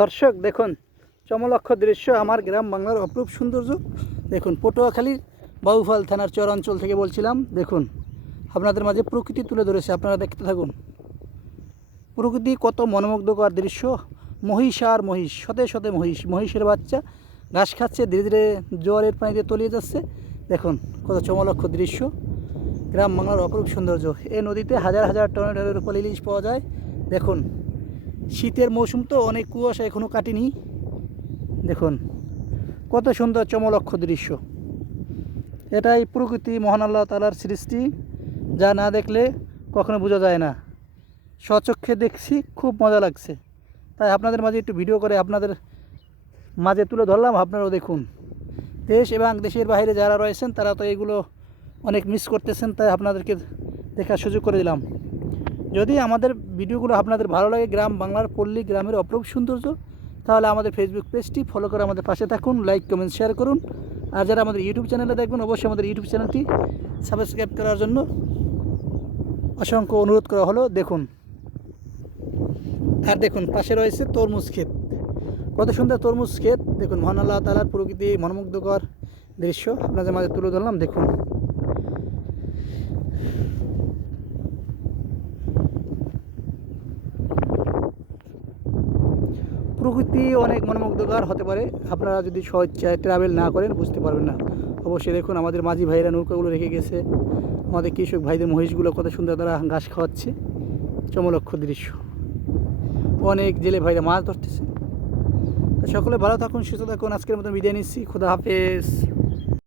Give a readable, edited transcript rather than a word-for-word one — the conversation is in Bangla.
দর্শক দেখুন, চমলক্ষ দৃশ্য আমার গ্রাম বাংলার অপরূপ সৌন্দর্য। দেখুন, পটুয়াখালীর বাউফল থানার চর অঞ্চল থেকে বলছিলাম। দেখুন, আপনাদের মাঝে প্রকৃতি তুলে ধরেছে, আপনারা দেখতে থাকুন। প্রকৃতি কত মনোমুগ্ধকর দৃশ্য। মহিষ আর মহিষ, শতে শতে মহিষের বাচ্চা ঘাস খাচ্ছে, ধীরে ধীরে জোয়ারের পানিতে তলিয়ে যাচ্ছে। দেখুন কত চমলক্ষ দৃশ্য, গ্রাম বাংলার অপরূপ সৌন্দর্য। এই নদীতে হাজার হাজার টনের উপর ইলিশ পাওয়া যায়। দেখুন, শীতের মৌসুম তো, অনেক কুয়াশা এখনও কাটেনি। দেখুন কত সুন্দর চমলক্ষ দৃশ্য। এটাই প্রকৃতি, মহান আল্লাহ তাআলার সৃষ্টি, যা না দেখলে কখনো বোঝা যায় না। স্বচক্ষে দেখছি, খুব মজা লাগছে, তাই আপনাদের মাঝে একটু ভিডিও করে আপনাদের মাঝে তুলে ধরলাম। আপনারাও দেখুন। দেশ এবং দেশের বাইরে যারা রয়েছেন তারা তো এগুলো অনেক মিস করতেছেন, তাই আপনাদেরকে দেখার সুযোগ করে দিলাম। যদি আমাদের ভিডিওগুলো আপনাদের ভালো লাগে, গ্রাম বাংলার পল্লী গ্রামের অপরূপ সৌন্দর্য, তাহলে আমাদের ফেসবুক পেজটি ফলো করে আমাদের পাশে থাকুন, লাইক কমেন্ট শেয়ার করুন। আর যারা আমাদের ইউটিউব চ্যানেলে দেখবেন, অবশ্যই আমাদের ইউটিউব চ্যানেলটি সাবস্ক্রাইব করার জন্য অসংখ্য অনুরোধ করা হলো। দেখুন, আর দেখুন পাশে রয়েছে তরমুজ ক্ষেত, কত সুন্দর তরমুজ ক্ষেত। দেখুন, মহান আল্লাহ তাআলার প্রকৃতি মনোমুগ্ধকর দৃশ্য আপনাদের মাঝে তুলে ধরলাম। দেখুন, প্রকৃতি অনেক মনোমুগ্ধকর হতে পারে, আপনারা যদি স্বেচ্ছায় ট্রাভেল না করেন বুঝতে পারবেন না। অবশ্যই দেখুন, আমাদের মাঝি ভাইরা নৌকাগুলো রেখে গেছে, আমাদের কৃষক ভাইদের মহিষগুলো কত সুন্দর তারা ঘাস খাওয়াচ্ছে। চমলক্ষ দৃশ্য, অনেক জেলে ভাইরা মাছ ধরতেছে। সকলে ভালো থাকুন, সুস্থ থাকুন। আজকের মতো বিদায় নিচ্ছি, খোদা হাফেজ।